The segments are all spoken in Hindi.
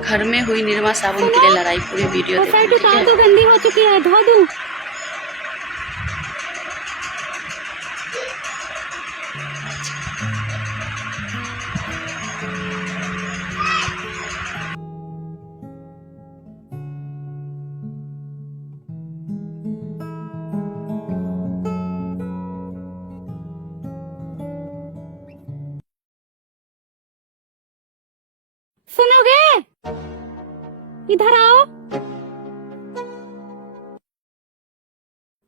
घर में हुई निरमा साबुन के लिए लड़ाई, पूरी वीडियो देखो। तो गंदी हो चुकी है, धो दूं? सुनोगे? इधर आओ।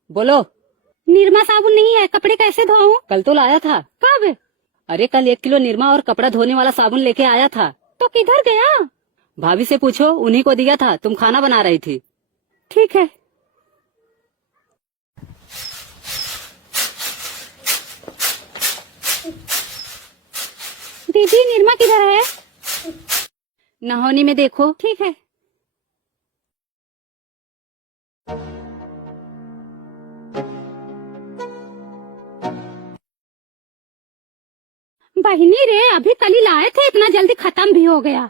बोलो। निरमा साबुन नहीं है, कपड़े कैसे धोऊं? कल तो लाया था। कब? अरे कल 1 किलो निरमा और कपड़ा धोने वाला साबुन लेके आया था। तो किधर गया? भाभी से पूछो, उन्हीं को दिया था, तुम खाना बना रही थी। ठीक है। दीदी निरमा किधर है? नहानी में देखो। ठीक है। बहिनी रे, अभी कल ही लाए थे, इतना जल्दी खत्म भी हो गया।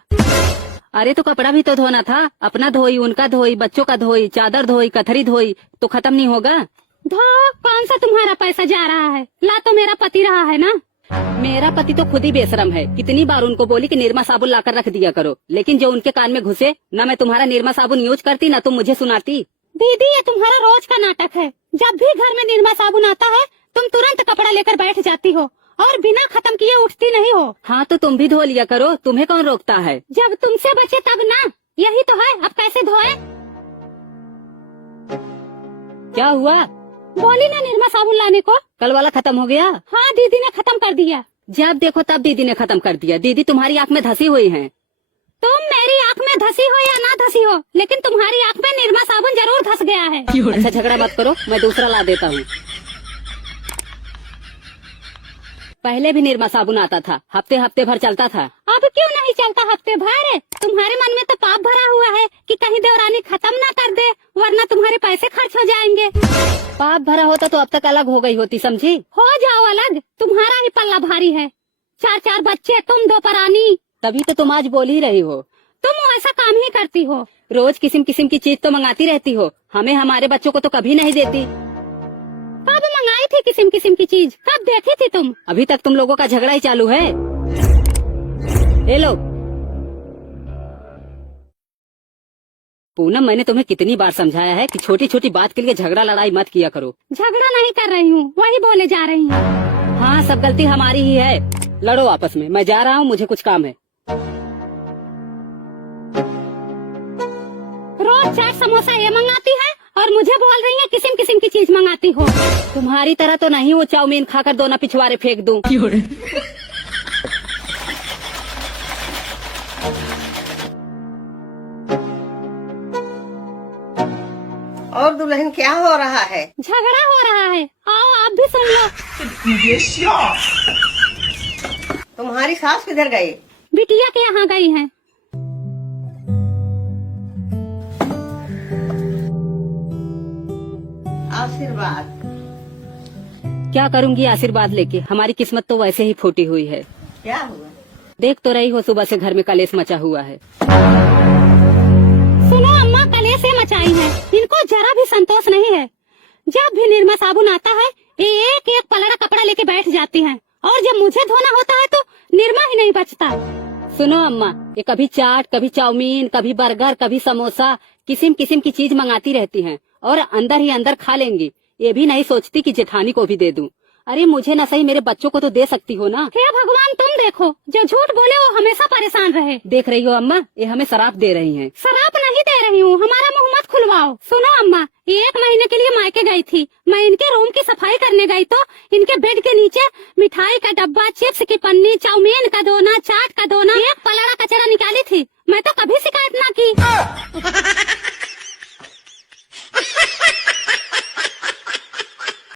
अरे तो कपड़ा भी तो धोना था, अपना धोई, उनका धोई, बच्चों का धोई, चादर धोई, कथरी धोई, तो खत्म नहीं होगा? धो, कौन सा तुम्हारा पैसा जा रहा है? ला तो मेरा पति रहा है ना। मेरा पति तो खुद ही बेशरम है। कितनी बार उनको बोली कि निरमा साबुन लाकर रख दिया करो, लेकिन जो उनके कान में घुसे, न मैं तुम्हारा निरमा साबुन यूज करती, न तुम मुझे सुनाती। दीदी ये तुम्हारा रोज का नाटक है। जब भी घर में निरमा साबुन आता है, तुम तुरंत कपड़ा लेकर बैठ जाती हो और बिना खत्म किए उठती नहीं हो। हाँ तो तुम भी धो लिया करो, तुम्हें कौन रोकता है? जब तुमसे बचे तब ना। यही तो है, अब कैसे धोए? क्या हुआ? बोली ना निरमा साबुन लाने को। कल वाला खत्म हो गया? हाँ दीदी ने खत्म कर दिया। जब देखो तब दीदी ने खत्म कर दिया। दीदी तुम्हारी आँख में धसी हुई है। तुम मेरी आँख में धसी हो या ना धसी हो, लेकिन तुम्हारी आँख में निरमा साबुन जरूर धस गया है। अच्छा झगड़ा मत करो, मैं दूसरा ला देता हूँ। पहले भी निरमा साबुन आता था, हफ्ते हफ्ते भर चलता था। अब क्यों नहीं चलता हफ्ते भर? तुम्हारे मन में तो पाप भरा हुआ है कि कहीं देवरानी खत्म ना कर दे, वरना तुम्हारे पैसे खर्च हो जाएंगे। पाप भरा होता तो अब तक अलग हो गई होती, समझी? हो जाओ अलग, तुम्हारा ही पल्ला भारी है। 4 बच्चे, तुम 2 परानी। तभी तो तुम आज बोल ही रही हो। तुम ऐसा काम ही करती हो। रोज किस्म किस्म की चीज तो मंगाती रहती हो, हमें हमारे बच्चों को तो कभी नहीं देती। कब मंगाई थी किस्म किस्म की चीज? कब देखी थी तुम? अभी तक तुम लोगों का झगड़ा ही चालू है। ये लो। पूनम, मैंने तुम्हें कितनी बार समझाया है कि छोटी छोटी बात के लिए झगड़ा लड़ाई मत किया करो। झगड़ा नहीं कर रही हूँ, वही बोले जा रही हूँ। हाँ सब गलती हमारी ही है। लड़ो आपस में, मैं जा रहा हूँ, मुझे कुछ काम है। रोज चाट समोसा ये मंगाती है और मुझे बोल रही है किस्म किस्म की चीज मंगाती हो। तुम्हारी तरह तो नहीं वो चाउमीन खाकर दोना पिछवाड़े फेंक दूं। और दुल्हन क्या हो रहा है? झगड़ा हो रहा है, आओ आप भी सुन लो। तुम्हारी सास किधर गई? बिटिया के यहाँ गई हैं। आशीर्वाद। क्या करूंगी आशीर्वाद लेके, हमारी किस्मत तो वैसे ही फूटी हुई है। क्या हुआ? देख तो रही हो, सुबह से घर में कलेश मचा हुआ है। सुनो अम्मा, कलेश से मचाई है, इनको जरा भी संतोष नहीं है। जब भी निरमा साबुन आता है, एक एक पलड़ा कपड़ा लेके बैठ जाती हैं, और जब मुझे धोना होता है तो निरमा ही नहीं बचता। सुनो अम्मा, ये कभी चाट, कभी चाउमीन, कभी बर्गर, कभी समोसा, किस्म किस्म की चीज मंगाती रहती हैं और अंदर ही अंदर खा लेंगी। ये भी नहीं सोचती कि जेठानी को भी दे दूं। अरे मुझे न सही, मेरे बच्चों को तो दे सकती हो ना। हे भगवान, तुम देखो, जो झूठ बोले वो हमेशा परेशान रहे। देख रही हो अम्मा, ये हमें शराप दे रही हैं। शराप नहीं दे रही हूँ, हमारा मुंह मत खुलवाओ। सुनो अम्मा, 1 महीने के लिए मायके गई थी, मैं इनके रूम की सफाई करने गई तो इनके बेड के नीचे मिठाई का डब्बा, चिप्स की पन्नी, चाउमीन का दोना, चाट